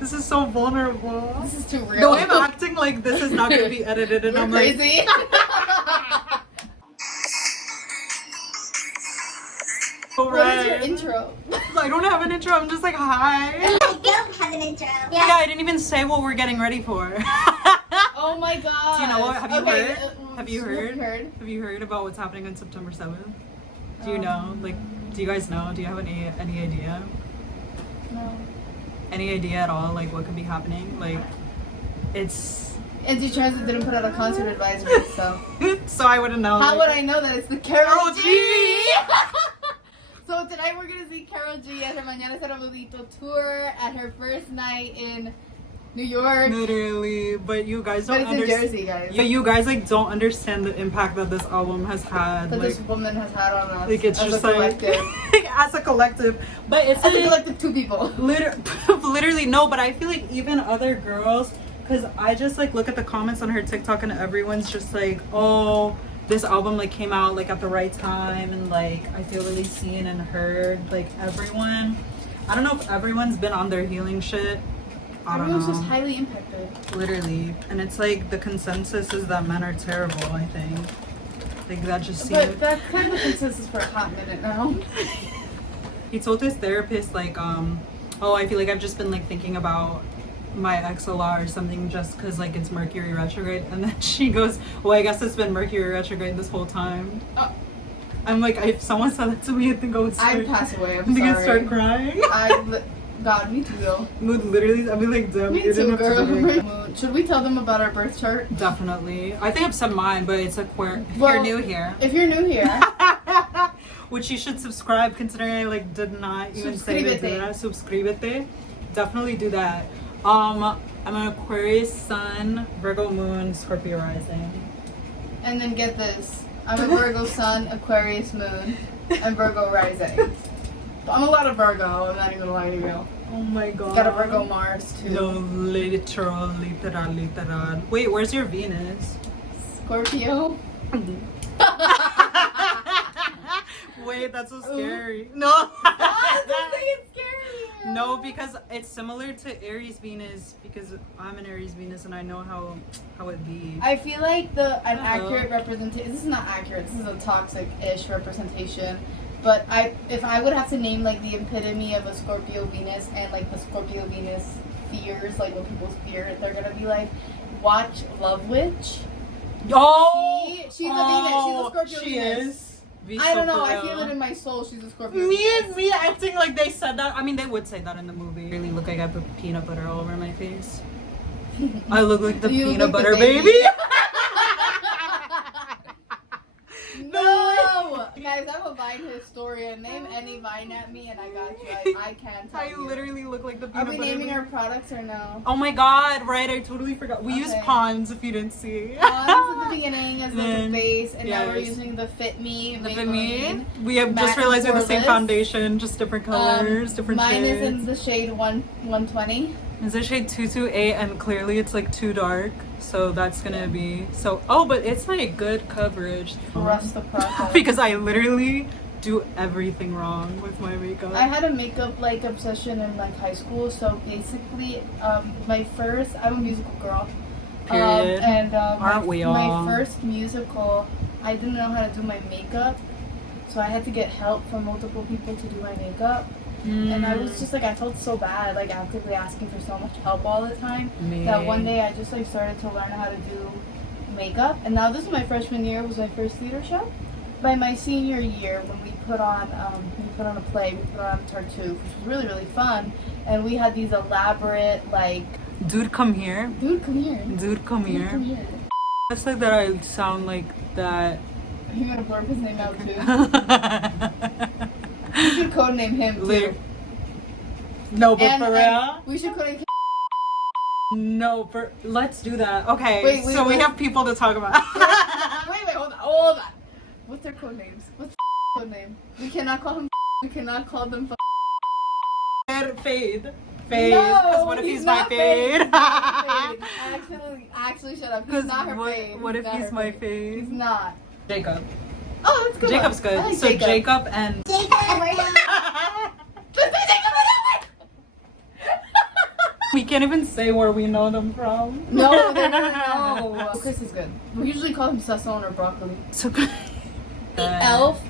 This is so vulnerable. This is too real. The way I'm acting like this is not gonna be edited, and I'm crazy. Like, what is your intro? I don't have an intro. I'm just like, hi. I don't have an intro. Yeah, I didn't even say what we're getting ready for. Oh my god. Do you know what? Have you heard? Have you heard? Have you heard about what's happening on September 7th? Do you know? Like, do you guys know? Do you have any idea? No. Any idea at all? Like, what could be happening? Like, it's. Anti-Transit didn't put out a concert advisory, so. So I wouldn't know. How would I know that it's the Karol G? G? So tonight we're gonna see Karol G at her Mañana Será Bonito tour at her first night in New York. Literally, but you guys don't But it's in Jersey, guys. But you guys like don't understand the impact that this album has had. That like, this woman has had on us. like it's as just a like collective. as a collective. But it's As a like, collective, two people. literally no. But I feel like even other girls, because I just like look at the comments on her TikTok and everyone's just like, oh, this album like came out like at the right time, and like I feel really seen and heard. Like everyone, I don't know if everyone's been on their healing shit. I don't Everyone's know. just highly impacted. Literally, and it's like the consensus is that men are terrible. I think like that just seems. But that's kind of the consensus for a hot minute now. He told his therapist like, oh, I feel like I've just been like thinking about my ex a lot or something just because like it's Mercury retrograde, and then she goes, well, I guess it's been Mercury retrograde this whole time. Oh. I'm like, if someone said that to me, I think I would start, I'd pass away. I'm I think sorry. I'd start crying. God, me too, though. Would literally, I'd be like, damn, Me you didn't too, have to do it. girl. Should we tell them about our birth chart? Definitely. I think I've said mine, but it's like where if Well, you're new here. If you're new here, Which you should subscribe, considering I like did not even say to do that. Suscríbete. Definitely do that. I'm an Aquarius Sun, Virgo Moon, Scorpio Rising. and then get this. I'm a Virgo Sun, Aquarius Moon, and Virgo Rising. I'm a lot of Virgo, I'm not even gonna lie to you. Oh my god. Got a Virgo Mars too. No, literal. Wait, where's your Venus? Scorpio. Wait, that's so scary. No. I think it's scary. No, because it's similar to Aries Venus, because I'm an Aries Venus and I know how it be. I feel like an accurate representation. This is not accurate. This is a toxic-ish representation. But if I would have to name like the epitome of a Scorpio Venus and like the Scorpio Venus fears, like what people fear, they're gonna be like, watch Love Witch. Oh, She's a Venus. She's a Scorpio she Venus. Is. I don't know. I feel it in my soul. She's a Scorpio. Venus. Me acting like they said that. I mean, they would say that in the movie. I really look like I put peanut butter all over my face. I look like the You look peanut like butter the baby. No! Guys, I'm a Vine historian. Name any Vine at me and I got you. I can't tell I you. literally look like the Are peanut we butter naming baby. our products or no? Oh my god, right, I totally forgot. We use Okay. Pond's if you didn't see. Pond's at the beginning as like a Then, base, and now we're yes. using the Fit Me. The Fit Me. We have Matte just realized we have the same poreless. foundation, just different colors, different Mine shades. is in the shade 120. Is it shade 228 and clearly it's like too dark, so that's gonna be so. Oh, but it's like good coverage. Trust the process. Because I literally do everything wrong with my makeup. I had a makeup like obsession in like high school, so basically, I'm a musical girl. Period. Aren't we all? My first musical, I didn't know how to do my makeup, so I had to get help from multiple people to do my makeup. And I was just like, I felt so bad, like actively asking for so much help all the time, that one day I just like started to learn how to do makeup. And now this is my freshman year, was my first theater show. By my senior year, when we put on a play, we put on Tartuffe, which was really, really fun. And we had these elaborate, like... Dude, come here. Dude, come here. Dude, come Dude, here. come here. It's like that I sound like that. Are you gonna blurb his name out too? We should codename him too. No, but for real? We should codename him. No, let's do that. Okay, Wait, so we have people to talk about. Wait, hold on. What's their code names? What's their code name? We cannot call him. We cannot call them. Fade. Because what if he's my fade? Actually, shut up. He's not her fade. What if he's my fade? He's not. Jacob. Oh, that's good. Jacob's good. I like So Jacob and. We can't even say where we know them from. No, they never know. Chris is good. We usually call him Sasson or broccoli. So good. Elf,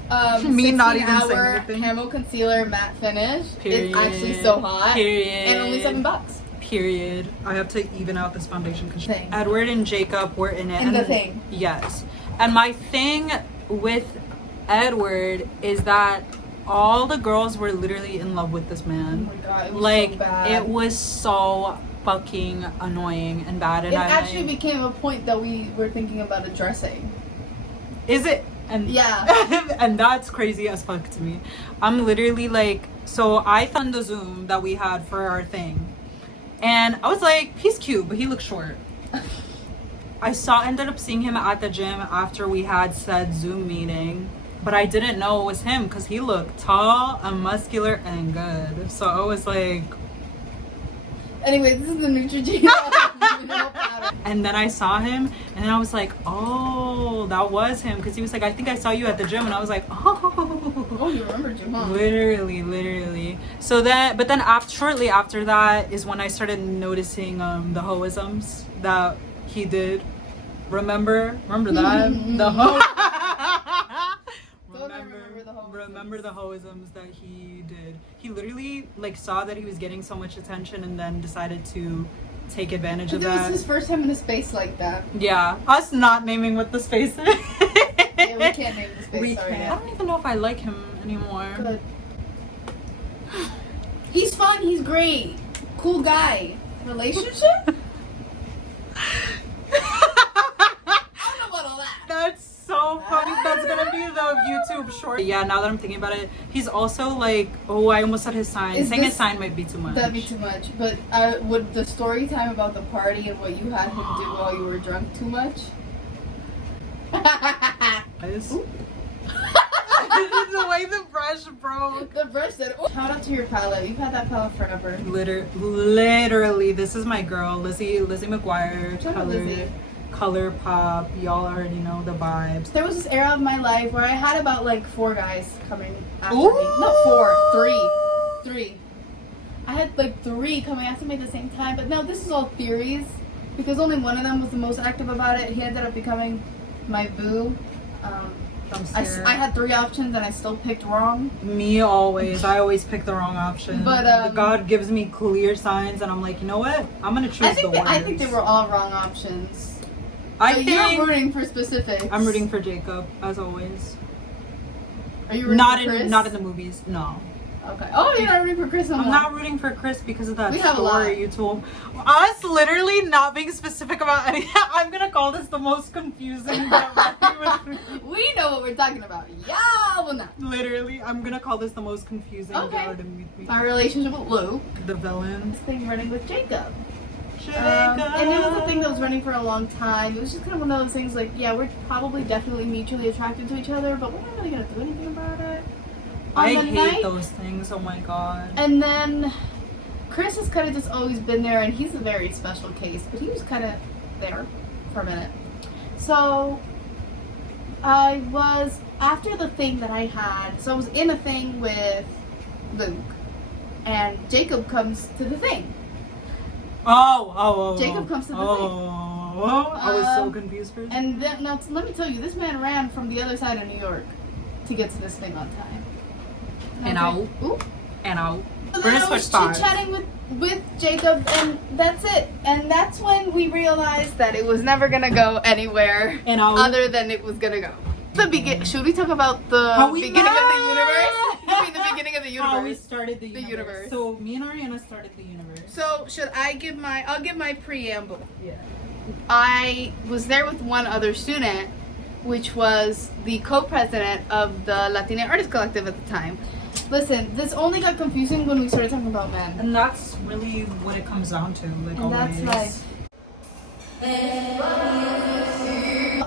Me not even saying 16-hour anything. camo concealer matte finish. Period. It's actually so hot. Period. And only $7. Period. I have to even out this foundation because Thing. Edward and Jacob were in it. And the thing. Yes. And my thing with Edward is that all the girls were literally in love with this Oh man. my god, it was Like so bad. it was so fucking annoying and bad. And It I actually became a point that we were thinking about addressing. is it? And Yeah. and that's crazy as fuck to me. I'm literally like, so I found the Zoom that we had for our thing, and I was like, he's cute, but he looks short. ended up seeing him at the gym after we had said Zoom meeting, but I didn't know it was him because he looked tall and muscular and good. So I was like, Anyway, this is the Neutrogena. and then I saw him, and then I was like, oh, that was him, because he was like, I think I saw you at the gym, and I was like, oh. Oh, you remembered you, huh? Literally. So then, but then shortly after that is when I started noticing the hoisms that he did. Remember that? The remember the hoisms that he did. He literally like saw that he was getting so much attention and then decided to take advantage of It was that. his first time in a space like that. Yeah, us not naming what the space is. Yeah, we can't name the space. We Sorry. can't. I don't even know if I like him anymore. Good. He's fun. He's great. Cool guy. Relationship? I don't know about all that. That's so funny. That's gonna be the YouTube short. Yeah, now that I'm thinking about it, he's also like, oh, I almost said his sign. Saying his sign might be too much. That'd be too much. But would the story time about the party and what you had him do while you were drunk too much? Guys. The way the brush broke. The brush said, oh. Shout out to your palette. You've had that palette forever. Literally, this is my girl, Lizzie McGuire. Shout out Lizzie. Color Pop. Y'all already know the vibes. There was this era of my life where I had about like 4 guys coming after Ooh. me. Not 4, 3. I had like 3 coming after me at the same time. But no, this is all theories because only one of them was the most active about it. He ended up becoming my boo. I had 3 options and I still picked wrong. Me always. I always pick the wrong option. But God gives me clear signs and I'm like, you know what? I'm gonna choose the worst. I think they were all wrong options. I So think you're rooting for specifics. I'm rooting for Jacob, as always. Are you rooting Not for Chris? not in the movies, no. Okay. Oh, you're not rooting for Chris no I'm more. not rooting for Chris because of that We have a lot. story you told. Us literally not being specific about anything. I'm gonna call this the most confusing. We know what we're talking about. Y'all will not. Literally, I'm gonna call this the most confusing. Okay. Garden with Our relationship with Luke. the villain. This thing running with Jacob. Jacob. And it was a thing that was running for a long time. It was just kind of one of those things like, yeah, we're probably definitely mutually attracted to each other, but we're not really going to do anything about it. I On the hate night- those things. Oh my god. And then Chris has kind of just always been there, and he's a very special case, but he was kind of there for a minute. So I was, after the thing that I had, so I was in a thing with Luke, and Jacob comes to the thing. Oh. Jacob comes to the thing. I was so confused for a second. And then, now, let me tell you, this man ran from the other side of New York to get to this thing on time. And I out. was like, ooh. And out. So We're then gonna I switch was spots. chit-chatting with Jacob, and that's it. And that's when we realized that it was never gonna go anywhere And out. other than it was gonna go. Should we talk about the beginning of the universe? I mean, the beginning of the universe. How we started the universe. universe. So me and Ariana started the universe. So I'll give my preamble. Yeah. I was there with one other student, which was the co-president of the Latina Artist Collective at the time. Listen, this only got confusing when we started talking about men. And that's really what it comes down to, like And always. that's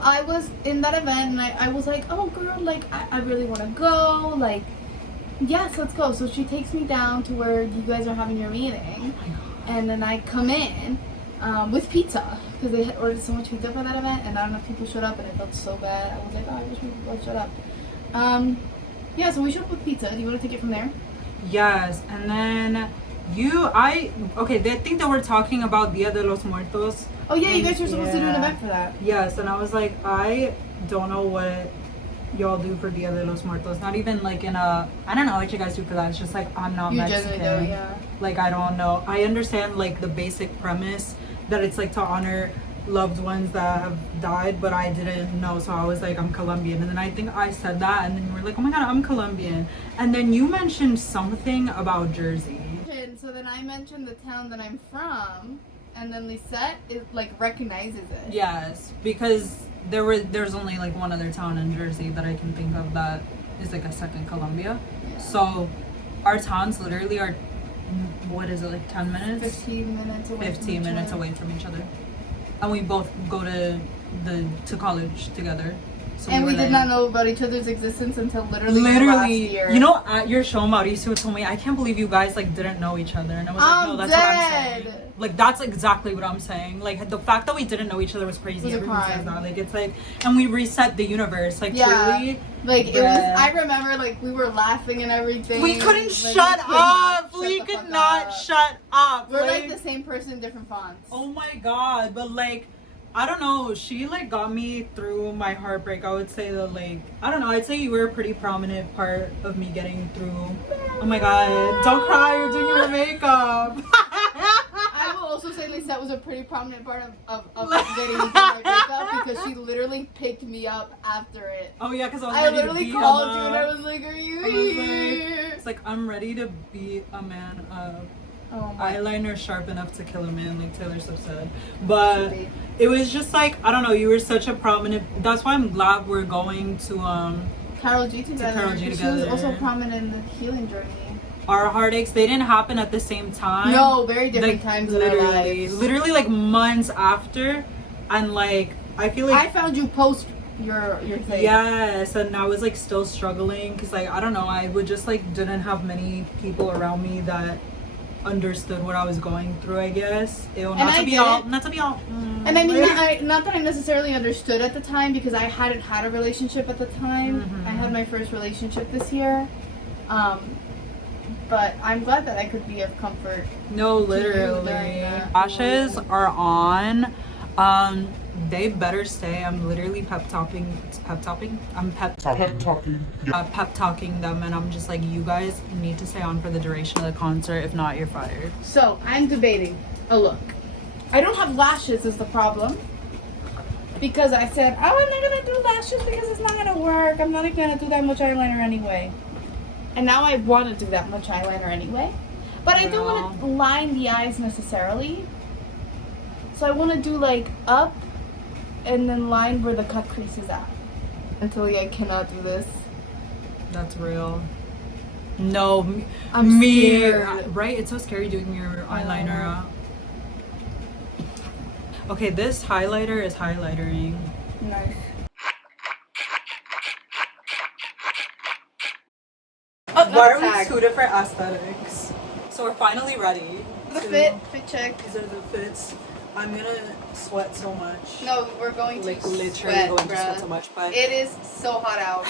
I was in that event and I was like, oh girl, like I really want to go, like yes, let's go. So she takes me down to where you guys are having your meeting, and then I come in with pizza because they had ordered so much pizza for that event, and not enough people showed up, and I felt so bad. I was like, oh, I wish people would shut up. Yeah, so we showed up with pizza. Do you want to take it from there? Yes, and then Okay, they think that we're talking about Dia de los Muertos. Oh yeah, you guys were supposed to do an Yeah. event for that. Yes, and I was like, I don't know what y'all do for Dia de los Muertos. Not even like in a, I don't know what you guys do for that. It's just like, I'm not You Mexican. generally do, yeah. Like, I don't know. I understand like the basic premise that it's like to honor loved ones that have died, but I didn't know, so I was like, I'm Colombian. And then I think I said that, and then you were like, oh my god, I'm Colombian. And then you mentioned something about Jersey. So then I mentioned the town that I'm from, and then Lisette like recognizes it. Yes, because there's only like one other town in Jersey that I can think of that is like a second Colombia. Yeah. So our towns literally are, what is it, like 10 minutes? 15 minutes away. 15 minutes away from each other. And we both go to college together. So And we were did like- not know about each other's existence until literally the last year. You know, at your show, Mauricio told me, I can't believe you guys like didn't know each other. And I was like, no, that's what I'm saying. dead. Like, that's exactly what I'm saying. Like, the fact that we didn't know each other was crazy. Was a Everyone says crime. that. Like, it's like, and we reset the universe. Like, Yeah. truly. Like it was. Yeah. I remember like we were laughing and everything. We couldn't Like, shut we could not up. shut We the could fuck not up. shut up. We're like the same person, different fonts. Oh my god, but like, I don't know, she like got me through my heartbreak. I would say that like, I don't know, I'd say you were a pretty prominent part of me getting through. Oh my god, don't cry, you're doing your makeup. I will also say Lisette was a pretty prominent part of getting me through my breakup because she literally picked me up after it. Oh yeah, because I was I ready to literally be called a you and man. I was like, "Are you I was like- here?" It's like, I'm ready to be a man of Oh my eyeliner sharp enough to kill a man, like Taylor Swift said. But it was just like, I don't know, you were such a prominent, that's why I'm glad we're going to Karol G together. Karol G She was together. also prominent in the healing journey. our heartaches. They didn't happen at the same time. No, very different Like, times in our lives. literally like months after. And like, I feel like I found you post your thing. yes, and I was like still struggling because like, I don't know, I would just like didn't have many people around me that understood what I was going through, I guess. Ew, And I to be get all it. not to be all And I mean, not that I necessarily understood at the time because I hadn't had a relationship at the time. Mhm. I had my first relationship this year. But I'm glad that I could be of comfort. no, during literally. that. Lashes are on. They better stay. I'm literally pep talking. I'm pep talking. Yeah. pep talking them, and I'm just like, you guys need to stay on for the duration of the concert. If not, you're fired. So I'm debating a look. I don't have lashes is the problem. Because I said, oh, I'm not gonna do lashes because it's not gonna work. I'm not gonna do that much eyeliner anyway. And now I want to do that much eyeliner anyway. But I don't want to line the eyes necessarily. So I want to do like up and then line where the cut crease is at. Until I cannot do this. That's real. No, I'm me, scared. right? It's so scary doing your eyeliner. Okay, this highlighter is highlightering. Nice. Oh, Why are tag. we two different aesthetics? So we're finally ready. The to- fit check. These are the fits. I'm gonna sweat so much. No, we're going to Like literally sweat, going to sweat bruh. so much. But It is so hot out.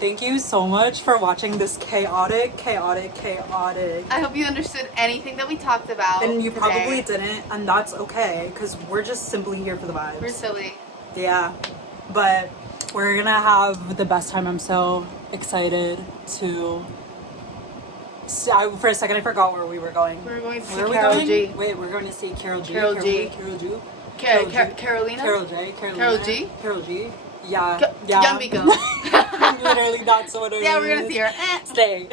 thank you so much for watching this chaotic. I hope you understood anything that we talked about. And you today. probably didn't, and that's okay, because we're just simply here for the vibes. We're silly. Yeah, but we're gonna have the best time. I'm so excited to. For a second, I forgot where we were going. We're going to see Where are we Karol going? G. Wait, we're going to see Karol G. Karol G. Karol G. Carolina? Karol J. Karol G? Karol G. Yeah. Yummy go. Literally, that's what it is. Yeah, we're gonna see her. Stay.